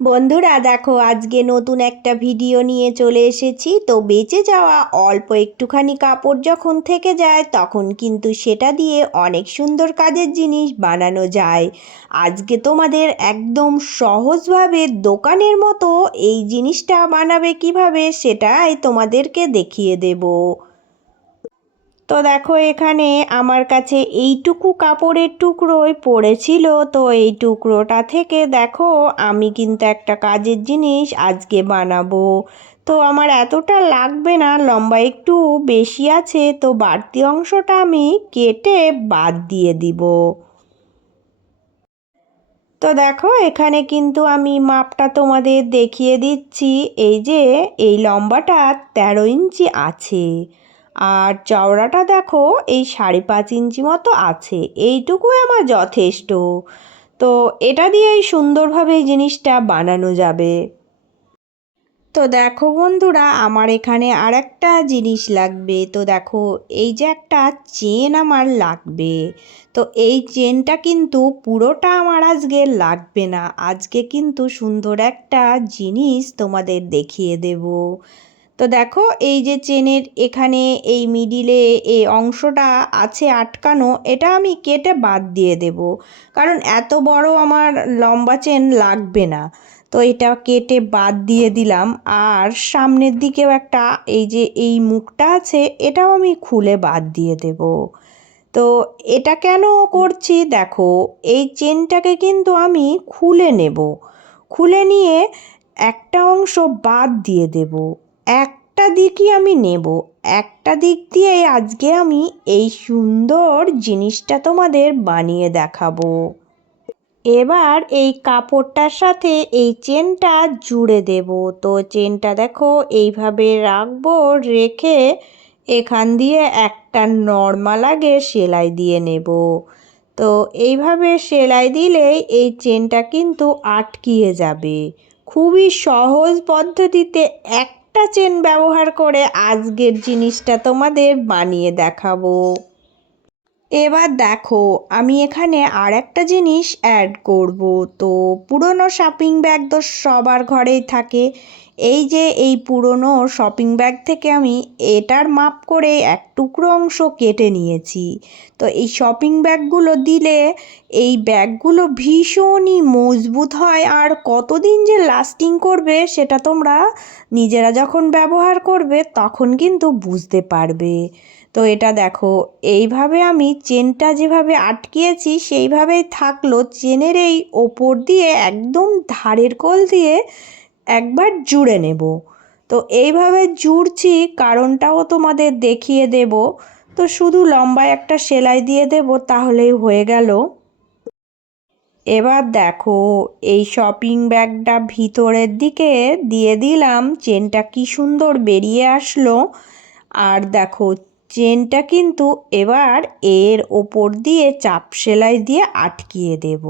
বন্ধুরা দেখো আজকে নতুন একটা ভিডিও নিয়ে চলে এসেছি। তো বেঁচে যাওয়া অল্প একটুখানি কাপড় যখন থেকে যায় তখন কিন্তু সেটা দিয়ে অনেক সুন্দর কাজের জিনিস বানানো যায়। আজকে তোমাদের একদম সহজভাবে দোকানের মতো এই জিনিসটা বানাবে কিভাবে সেটাই তোমাদেরকে দেখিয়ে দেব। তো দেখো এখানে আমার কাছে এইটুকু কাপড়ের টুকরোই পড়েছিল। তো এই টুকরোটা থেকে দেখো আমি কিন্তু একটা কাজের জিনিস আজকে বানাবো। তো আমার এতটা লাগবে না, লম্বা একটু বেশি আছে, তো বাড়তি অংশটা আমি কেটে বাদ দিয়ে দিব। তো দেখো এখানে কিন্তু আমি মাপটা তোমাদের দেখিয়ে দিচ্ছি। এই যে এই লম্বাটা 13 ইঞ্চি আছে, আর চওড়াটা দেখো এই 5.5 ইঞ্চি মতো আছে। এইটুকুই আমার যথেষ্ট। তো এটা দিয়েই সুন্দরভাবে এই জিনিসটা বানানো যাবে। তো দেখো বন্ধুরা আমার এখানে আর একটা জিনিস লাগবে। তো দেখো এই যে একটা চেন আমার লাগবে। তো এই চেনটা কিন্তু পুরোটা আমার আজকে লাগবে না, আজকে কিন্তু সুন্দর একটা জিনিস তোমাদের দেখিয়ে দেব। তো দেখো এই যে চেনের এখানে এই মিডিলে এই অংশটা আছে আটকানো, এটা আমি কেটে বাদ দিয়ে দেব, কারণ এত বড় আমার লম্বা চেন লাগবে না। তো এটা কেটে বাদ দিয়ে দিলাম। আর সামনের দিকেও একটা এই যে এই মুখটা আছে এটাও আমি খুলে বাদ দিয়ে দেব। তো এটা কেন করছি দেখো, এই চেনটাকে কিন্তু আমি খুলে নেব। খুলে নিয়ে একটা অংশ বাদ দিয়ে দেব, একটা দিকই আমি নেব। একটা দিক দিয়ে আজকে আমি এই সুন্দর জিনিসটা তোমাদের বানিয়ে দেখাবো। এবার এই কাপড়টার সাথে এই চেনটা জুড়ে দেব। তো চেনটা দেখো এইভাবে রাখবো, রেখে এখান দিয়ে একটা নর্মাল আগে সেলাই দিয়ে নেব। তো এইভাবে সেলাই দিলেই এই চেনটা কিন্তু আটকিয়ে যাবে। খুবই সহজ পদ্ধতিতে একটা চেন ব্যবহার করে আজকের জিনিসটা তোমাদের বানিয়ে দেখাবো। এবার দেখো আমি এখানে আর একটা জিনিস অ্যাড করব। তো পুরনো শপিং ব্যাগ তো সবার ঘরেই থাকে। এই যে এই পুরনো শপিং ব্যাগ থেকে আমি এটার মাপ করে এক টুকরো অংশ কেটে নিয়েছি। তো এই শপিং ব্যাগগুলো দিলে এই ব্যাগগুলো ভীষণই মজবুত হয়, আর কতদিন যে লাস্টিং করবে সেটা তোমরা নিজেরা যখন ব্যবহার করবে তখন কিন্তু বুঝতে পারবে। তো এটা দেখো এইভাবে আমি চেনটা যেভাবে আটকিয়েছি সেইভাবেই থাকলো। চেনের এই ওপর দিয়ে একদম ধারের কোল দিয়ে একবার জুড়ে নেব। তো এইভাবে জুড়ছি কারণটাও তোমাদের দেখিয়ে দেব। তো শুধু লম্বায় একটা সেলাই দিয়ে দেব তাহলেই হয়ে গেল। এবার দেখো এই শপিং ব্যাগটা ভিতরের দিকে দিয়ে দিলাম, চেনটা কি সুন্দর বেরিয়ে আসলো। আর দেখো চেনটা কিন্তু এবার এর ওপর দিয়ে চাপ সেলাই দিয়ে আটকিয়ে দেব।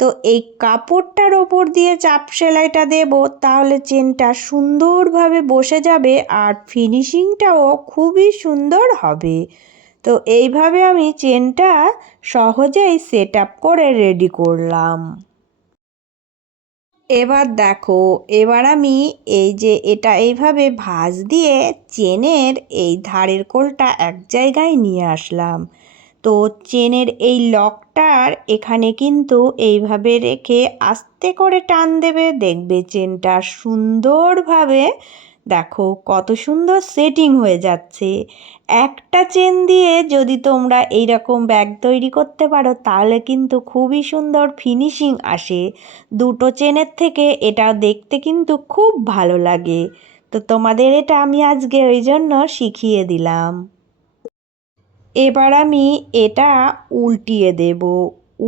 তো এই কাপড়টার ওপর দিয়ে চাপ সেলাইটা দেব, তাহলে চেনটা সুন্দরভাবে বসে যাবে আর ফিনিশিংটাও খুবই সুন্দর হবে। তো এইভাবে আমি চেনটা সহজেই সেট আপ করে রেডি করলাম। এবার দেখো এবার আমি এই যে এটা এইভাবে ভাঁজ দিয়ে চেনের এই ধারের কোলটা এক জায়গায় নিয়ে আসলাম। তো চেনের এই লকটার এখানে কিন্তু এইভাবে রেখে আস্তে করে টান দেবে, দেখবে চেনটা সুন্দরভাবে দেখো কত সুন্দর সেটিং হয়ে যাচ্ছে। একটা চেন দিয়ে যদি তোমরা এইরকম ব্যাগ তৈরি করতে পারো তাহলে কিন্তু খুবই সুন্দর ফিনিশিং আসে। দুটো চেনের থেকে এটা দেখতে কিন্তু খুব ভালো লাগে। তো তোমাদের এটা আমি আজকে ওই জন্য শিখিয়ে দিলাম। এবার আমি এটা উল্টিয়ে দেব।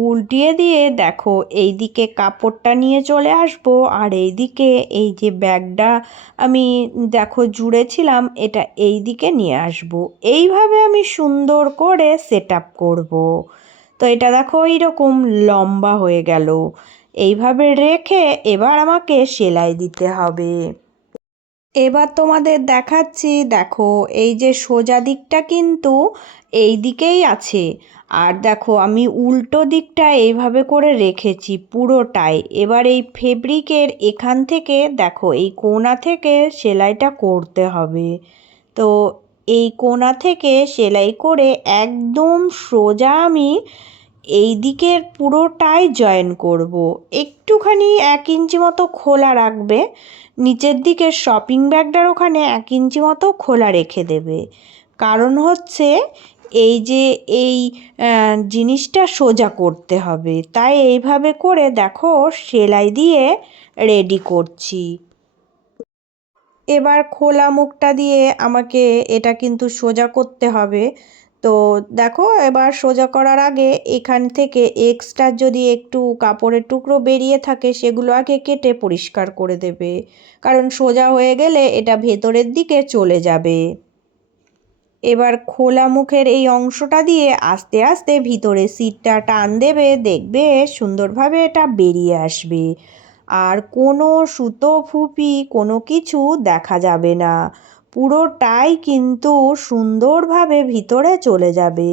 উল্টিয়ে দিয়ে দেখো এই দিকে কাপড়টা নিয়ে চলে আসবো, আর এই দিকে এই যে ব্যাগটা আমি দেখো জুড়েছিলাম এটা এই দিকে নিয়ে আসবো। এইভাবে আমি সুন্দর করে সেট আপ করবো। তো এটা দেখো এইরকম লম্বা হয়ে গেল। এইভাবে রেখে এবার আমাকে সেলাই দিতে হবে। এবার তোমাদের দেখাচ্ছি, দেখো এই যে সোজা দিকটা কিন্তু এই দিকেই আছে, আর দেখো আমি উল্টো দিকটা এইভাবে করে রেখেছি পুরোটাই। এবার এই ফেব্রিকের এখান থেকে দেখো এই কোণা থেকে সেলাইটা করতে হবে। তো এই কোণা থেকে সেলাই করে একদম সোজা আমি এই দিকের পুরোটাই জয়েন করব। একটুখানি 1 ইঞ্চি মতো খোলা রাখবে, নিচের দিকের শপিং ব্যাগটার ওখানে 1 ইঞ্চি মতো খোলা রেখে দেবে। কারণ হচ্ছে এই যে এই জিনিসটা সোজা করতে হবে, তাই এইভাবে করে দেখো সেলাই দিয়ে রেডি করছি। এবার খোলা মুখটা দিয়ে আমাকে এটা কিন্তু সোজা করতে হবে। তো দেখো এবার সোজা করার আগে এখান থেকে এক্সট্রা যদি একটু কাপড়ের টুকরো বেরিয়ে থাকে সেগুলো আগে কেটে পরিষ্কার করে দেবে, কারণ সোজা হয়ে গেলে এটা ভেতরের দিকে চলে যাবে। এবার খোলা মুখের এই অংশটা দিয়ে আস্তে আস্তে ভিতরে সিটটা টান দেবে, দেখবে সুন্দরভাবে এটা বেরিয়ে আসবে। আর কোনো সুতো ফুপি কোনো কিছু দেখা যাবে না, পুরোটাই কিন্তু সুন্দরভাবে ভিতরে চলে যাবে।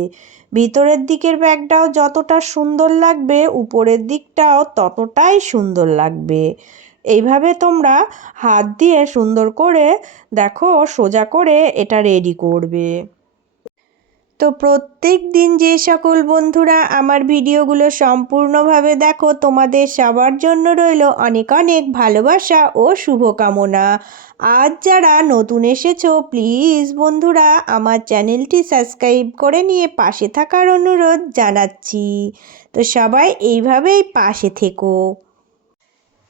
ভিতরের দিকের ব্যাগটাও যতটা সুন্দর লাগবে উপরের দিকটাও ততটাই সুন্দর লাগবে। এইভাবে তোমরা হাত দিয়ে সুন্দর করে দেখো সোজা করে এটা রেডি করবে। তো প্রত্যেক দিন যে সকল বন্ধুরা আমার ভিডিওগুলো সম্পূর্ণভাবে দেখো, তোমাদের সবার জন্য রইল অনেক অনেক ভালোবাসা ও শুভকামনা। আজ যারা নতুন এসেছো প্লিজ বন্ধুরা আমার চ্যানেলটি সাবস্ক্রাইব করে নিয়ে পাশে থাকার অনুরোধ জানাচ্ছি। তো সবাই এইভাবেই পাশে থেকো।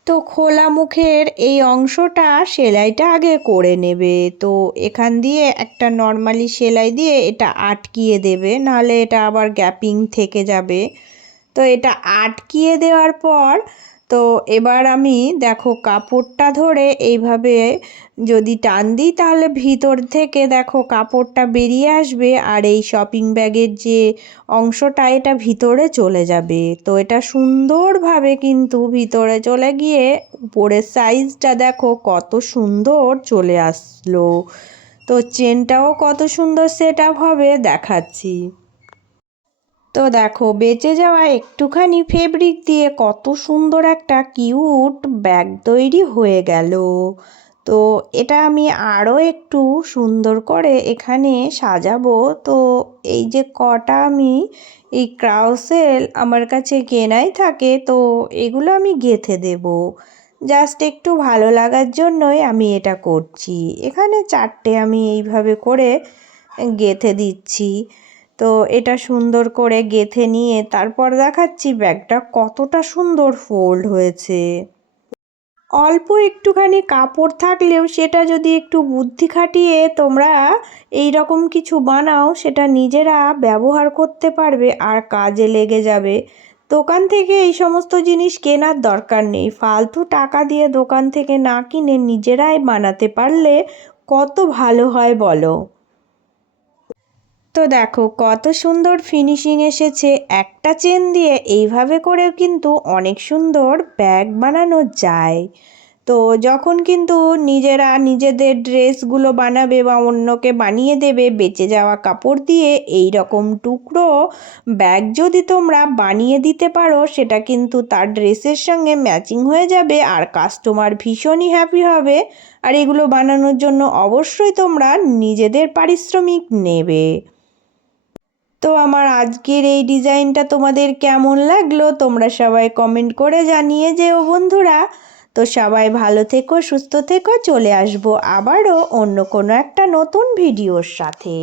তো খোলা মুখের এই অংশটা সেলাইটা আগে করে নেবে। তো এখান দিয়ে একটা নর্মালি সেলাই দিয়ে এটা আটকিয়ে দেবে, নাহলে এটা আবার গ্যাপিং থেকে যাবে। তো এটা আটকিয়ে দেওয়ার পর তো এবার আমি দেখো কাপড়টা ধরে এইভাবে যদি টান দিই তাহলে ভিতর থেকে দেখো কাপড়টা বেরিয়ে আসবে, আর এই শপিং ব্যাগের যে অংশটা এটা ভিতরে চলে যাবে। তো এটা সুন্দরভাবে কিন্তু ভিতরে চলে গিয়ে উপরের সাইজটা দেখো কত সুন্দর চলে আসলো। তো চেনটাও কত সুন্দর সেট আপ হবে দেখাচ্ছি। তো দেখো বেঁচে যাওয়া একটুখানি ফেব্রিক দিয়ে কত সুন্দর একটা কিউট ব্যাগ তৈরি হয়ে গেল। তো এটা আমি আরও একটু সুন্দর করে এখানে সাজাবো। তো এই যে কটা আমি এই ক্রাউসেল আমার কাছে কেনাই থাকে, তো এগুলো আমি গেঁথে দেব। জাস্ট একটু ভালো লাগার জন্যই আমি এটা করছি। এখানে 4টে আমি এইভাবে করে গেঁথে দিচ্ছি। তো এটা সুন্দর করে গেঁথে নিয়ে তারপর দেখাচ্ছি ব্যাগটা কতটা সুন্দর ফোল্ড হয়েছে। অল্প একটুখানি কাপড় থাকলেও সেটা যদি একটু বুদ্ধি খাটিয়ে তোমরা এই রকম কিছু বানাও, সেটা নিজেরা ব্যবহার করতে পারবে আর কাজে লেগে যাবে। দোকান থেকে এই সমস্ত জিনিস কেনার দরকার নেই, ফালতু টাকা দিয়ে দোকান থেকে না কিনে নিজেরাই বানাতে পারলে কত ভালো হয় বলো। তো দেখো কত সুন্দর ফিনিশিং এসেছে। একটা চেন দিয়ে এইভাবে করেও কিন্তু অনেক সুন্দর ব্যাগ বানানো যায়। তো যখন কিন্তু নিজেরা নিজেদের ড্রেসগুলো বানাবে বা অন্যকে বানিয়ে দেবে বেঁচে যাওয়া কাপড় দিয়ে, এই রকম টুকরো ব্যাগ যদি তোমরা বানিয়ে দিতে পারো সেটা কিন্তু তার ড্রেসের সঙ্গে ম্যাচিং হয়ে যাবে আর কাস্টমার ভীষণই হ্যাপি হবে। আর এগুলো বানানোর জন্য অবশ্যই তোমরা নিজেদের পারিশ্রমিক নেবে। তো আমার আজকের এই ডিজাইনটা তোমাদের কেমন লাগলো তোমরা সবাই কমেন্ট করে জানিয়ে যেও বন্ধুরা। তো সবাই ভালো থেকো, সুস্থ থেকো, চলে আসবো আবারও অন্য কোনো একটা নতুন ভিডিওর সাথে।